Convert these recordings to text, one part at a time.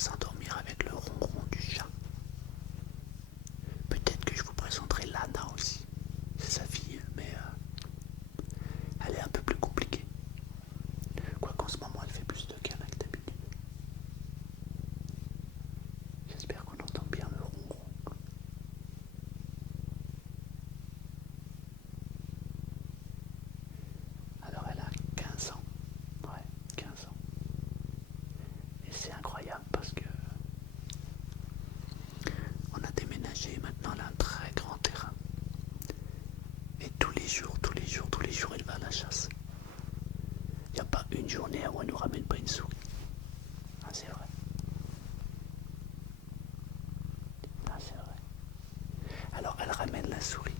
s'endormir avec le ronron du chat. Peut-être que je vous présenterai Lana aussi. C'est sa fille, mais elle est un peu plus compliquée. Quoiqu'en ce moment, elle fait plus de câlins que d'habitude. J'espère qu'on entend bien le ronron. Alors elle a 15 ans. Ouais, 15 ans. Et c'est incroyable parce que on a déménagé, maintenant elle a un très grand terrain. Et tous les jours, elle va à la chasse. Il n'y a pas une journée où elle nous ramène pas une souris. Ah, c'est vrai. Ah, c'est vrai. Alors elle ramène la souris.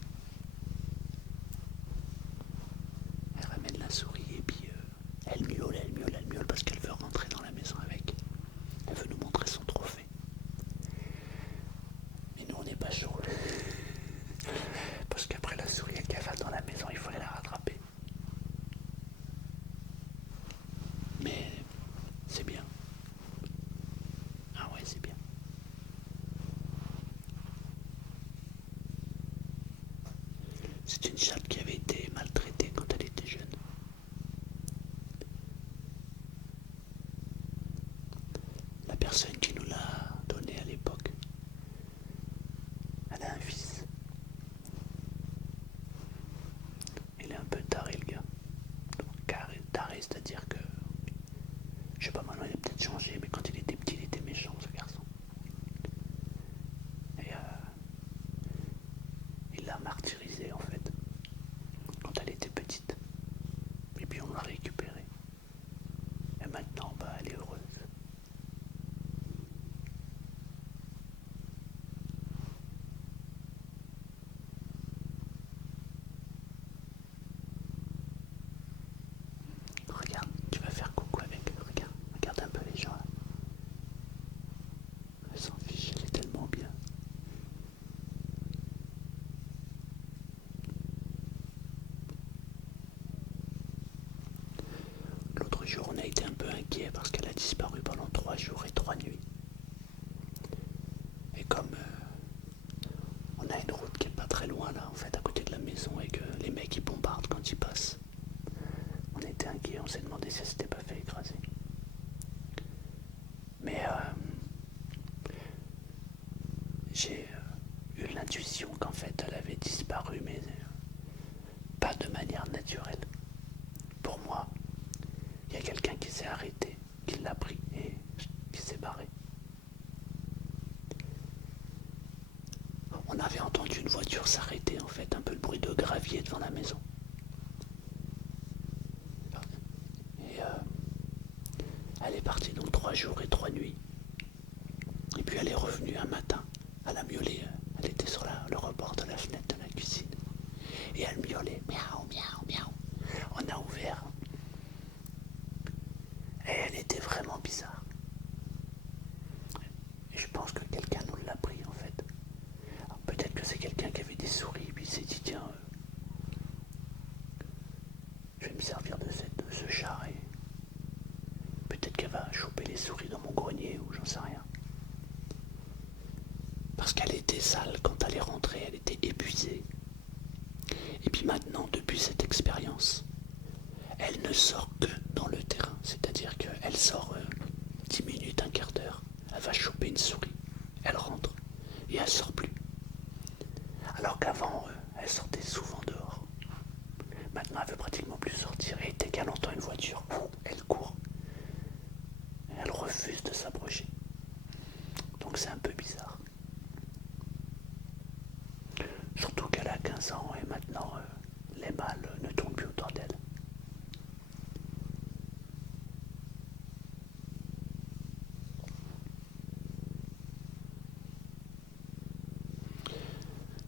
Elle ramène la souris et puis elle miaule parce qu'elle veut rentrer dans la maison avec. Elle veut nous montrer son trophée. Mais nous on n'est pas chaud. Parce qu'après la souris elle cavale dans la maison, il faut aller la rattraper. Mais c'est bien. Ah ouais, c'est bien. C'est une chatte qui avait été maltraitée quand elle était jeune. La personne qui nous l'a donnée à l'époque, elle a un fils. Il est un peu taré le gars. Donc, taré, c'est-à-dire que, je sais pas, maintenant il a peut-être changé, mais quand il était petit, il était méchant ce garçon. Et il l'a martyrisée en fait, quand elle était petite. Et puis on l'a récupérée. Et maintenant, bah, elle est heureuse. Regarde, tu vas faire coucou avec. Regarde un peu les gens là. Elle s'en fiche, elle est tellement bien. L'autre jour, on a été un peu inquiet parce qu'elle a disparu pendant 3 jours et 3 nuits. Et comme on a une route qui est pas très loin là, en fait, à côté de la maison, et que les mecs ils bombardent quand ils passent, on était inquiet, on s'est demandé si elle s'était pas fait écraser. Mais j'ai eu l'intuition qu'en fait elle avait disparu, mais pas de manière naturelle. Pour moi, il y a quelqu'un qui s'est arrêté, qui l'a pris et qui s'est barré. On avait entendu une voiture s'arrêter en fait, un peu le bruit de gravier devant la maison. Et elle est partie donc 3 jours et 3 nuits. Et puis elle est revenue un matin. Elle a miaulé, elle était sur le rebord de la fenêtre de la cuisine. Et elle miaulait, miaou, miaou, miaou. On a ouvert. Et elle était vraiment bizarre. Et je pense que quelqu'un nous l'a pris en fait. Alors, peut-être que c'est quelqu'un qui avait des souris, et puis il s'est dit tiens, je vais me servir de ce chat et peut-être qu'elle va choper les souris dans mon grenier ou j'en sais rien. Parce qu'elle était sale quand elle est rentrée, elle était épuisée. Et puis maintenant, depuis cette expérience, elle ne sort que dans le terrain. C'est-à-dire qu'elle sort 10 minutes, un quart d'heure, elle va choper une souris, elle rentre et elle sort plus. Alors qu'avant, elle sortait souvent dehors. Maintenant, elle veut pratiquement plus sortir et dès qu'elle entend une voiture, elle court. Elle refuse de s'approcher. Donc c'est un peu bizarre. Surtout qu'elle a 15 ans et maintenant les mâles ne tournent plus autour d'elle.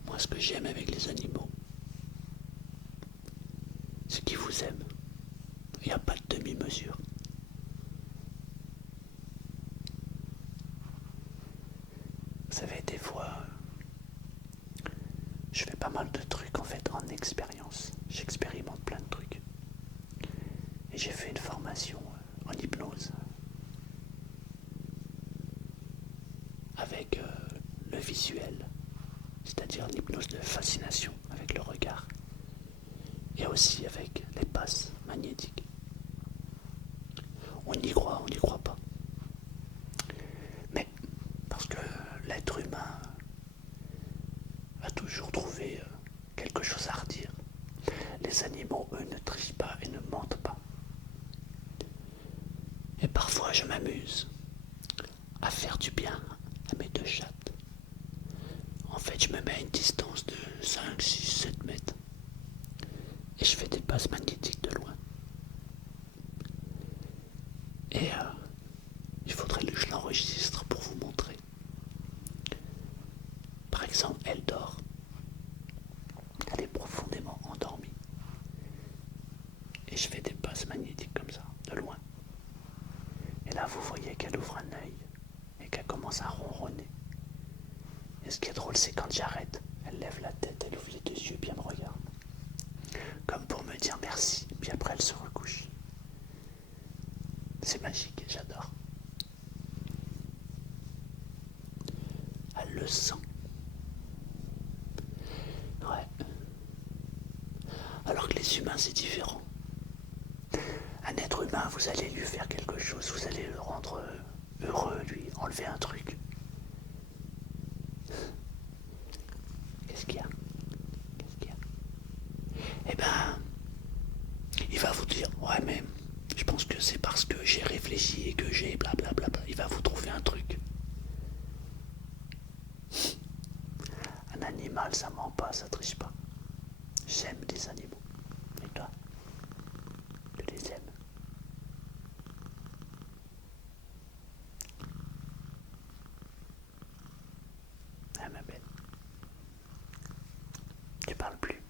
Moi ce que j'aime avec les animaux, c'est qu'ils vous aiment. Il n'y a pas de demi-mesure. Vous savez, des fois, je fais pas mal de trucs en fait en expérience. J'expérimente plein de trucs. Et j'ai fait une formation en hypnose. visuelle, c'est-à-dire l'hypnose de fascination avec le regard, et aussi avec les passes magnétiques. On y croit, on n'y croit pas. Mais parce que l'être humain a toujours trouvé quelque chose à redire. Les animaux, eux, ne trichent pas et ne mentent pas. Et parfois, je m'amuse à faire du bien à mes deux chattes. En fait, je me mets à une distance de 5, 6, 7 mètres et je fais des passes magnétiques de loin. Et il faudrait que je l'enregistre pour vous montrer. Par exemple, elle dort. Elle est profondément endormie. Et je fais des passes magnétiques comme ça, de loin. Et là, vous voyez qu'elle ouvre un œil et qu'elle commence à ronronner. Et ce qui est drôle, c'est quand j'arrête, elle lève la tête, elle ouvre les deux yeux, puis elle me regarde. Comme pour me dire merci, puis après elle se recouche. C'est magique, j'adore. Elle le sent. Ouais. Alors que les humains, c'est différent. Un être humain, vous allez lui faire quelque chose, vous allez le rendre heureux, lui enlever un truc. Qu'est-ce qu'il y a? Qu'est-ce qu'il y a? Eh ben, il va vous dire, ouais mais je pense que c'est parce que j'ai réfléchi et que j'ai blablabla. Il va vous trouver un truc. Un animal, ça ment pas, ça triche pas. J'aime les animaux. Et toi? Tu les aimes? Ah ma belle. Tu parles plus.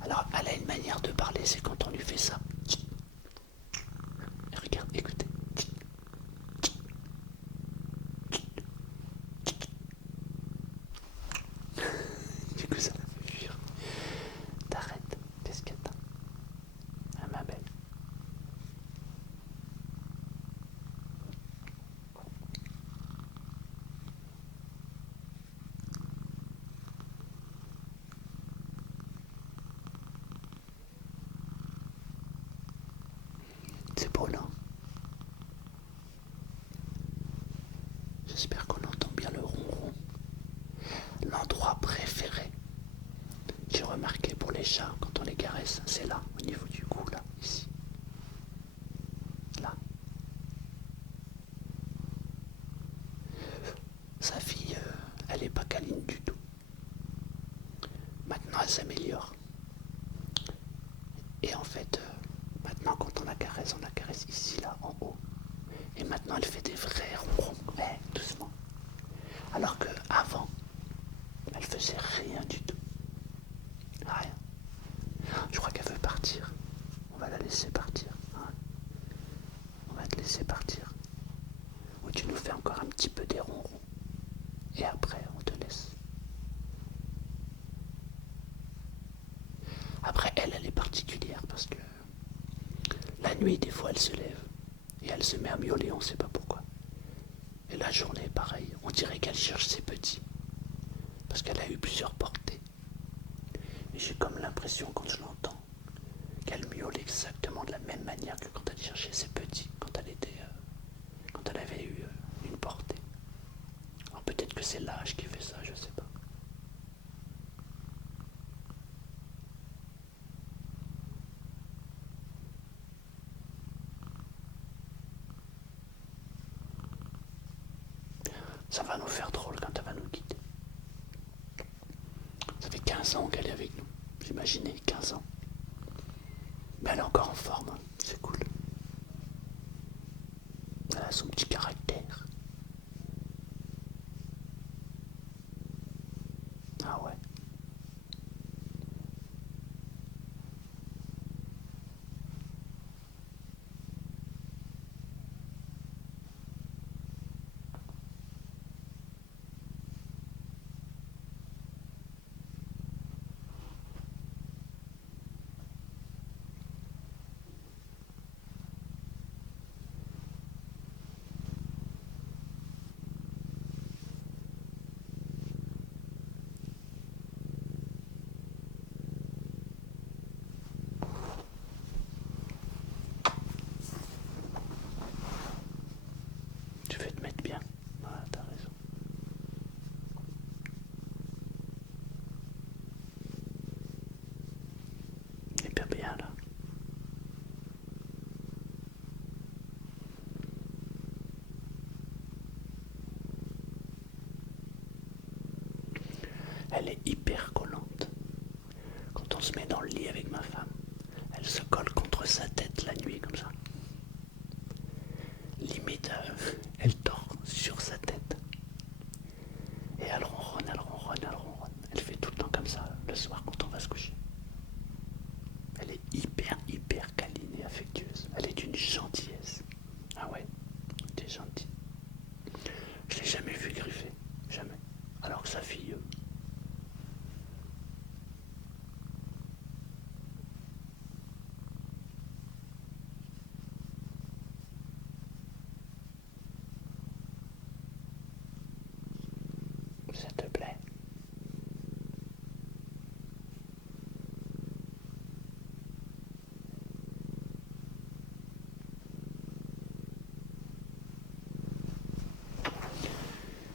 Alors, elle a une manière de parler, c'est quand on lui fait ça. Et regarde, écoutez. Du coup, ça la fait fuir. T'arrêtes, qu'est-ce que t'as? Ah ma belle. C'est beau, non? J'espère qu'on entend bien le ronron. L'endroit préféré, j'ai remarqué pour les chats, quand on les caresse, c'est là, au niveau du cou, là, ici. Là. Sa fille, elle est pas câline du tout. Maintenant, elle s'améliore. Et en fait, maintenant, quand on la caresse ici, là, en haut. Et maintenant, elle fait des vrais ronrons, ouais, doucement. Alors que avant, elle faisait rien du tout. Rien. Je crois qu'elle veut partir. On va la laisser partir. Hein. On va te laisser partir. Ou tu nous fais encore un petit peu des ronrons. Et après, on te laisse. Après, elle est particulière parce que la nuit, des fois, elle se lève. Et elle se met à miauler, on sait pas pourquoi. Et la journée, pareil. On dirait qu'elle cherche ses petits. Parce qu'elle a eu plusieurs portées. Et j'ai comme l'impression, quand je l'entends, qu'elle miaule exactement de la même manière que quand elle cherchait ses petits, quand elle avait eu une portée. Alors peut-être que c'est l'âge qui fait ça, je sais pas. Ça va nous faire drôle quand elle va nous quitter. Ça fait 15 ans qu'elle est avec nous. Vous imaginez, 15 ans. Mais elle est encore en forme, hein. C'est cool. Elle a son petit caractère. Ah ouais. Elle est hyper collante. Quand on se met dans le lit avec ma femme, elle se colle contre sa tête la nuit comme ça. Limite, elle dort sur sa tête. Et elle ronronne, elle ronronne, elle ronronne. Elle fait tout le temps comme ça le soir quand on va se coucher. Elle est hyper câline et affectueuse. Elle est d'une gentillesse. Ah ouais, t'es gentil. Je l'ai jamais vu griffer, jamais. Alors que sa fille, s'il te plaît.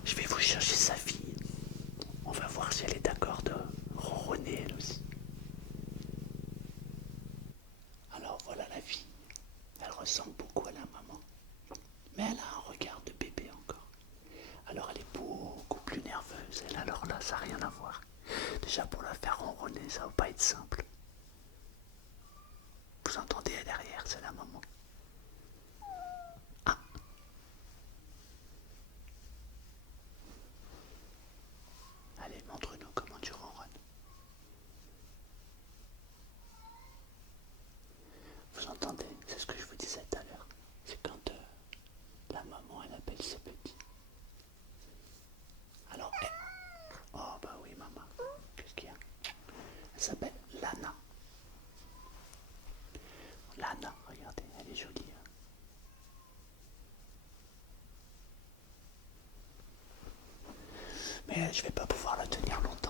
Je vais vous chercher sa fille. On va voir si elle est d'accord de ronronner elle aussi. Alors voilà la fille. Elle ressemble beaucoup à la maman. Mais elle a un regard de bébé encore. Alors elle est beaucoup plus nerveuse. Elle, alors là, ça n'a rien à voir. Déjà pour la faire ronronner, ça va pas être simple. Vous entendez derrière, c'est la maman. Ah, allez, montre-nous comment tu ronronnes. Vous entendez? C'est ce que je vous disais tout à l'heure. C'est quand la maman, elle appelle ses petits. Alors, oh bah oui, maman. Qu'est-ce qu'il y a? Elle s'appelle Lana. Lana, regardez, elle est jolie. Hein. Mais je vais pas pouvoir la tenir longtemps.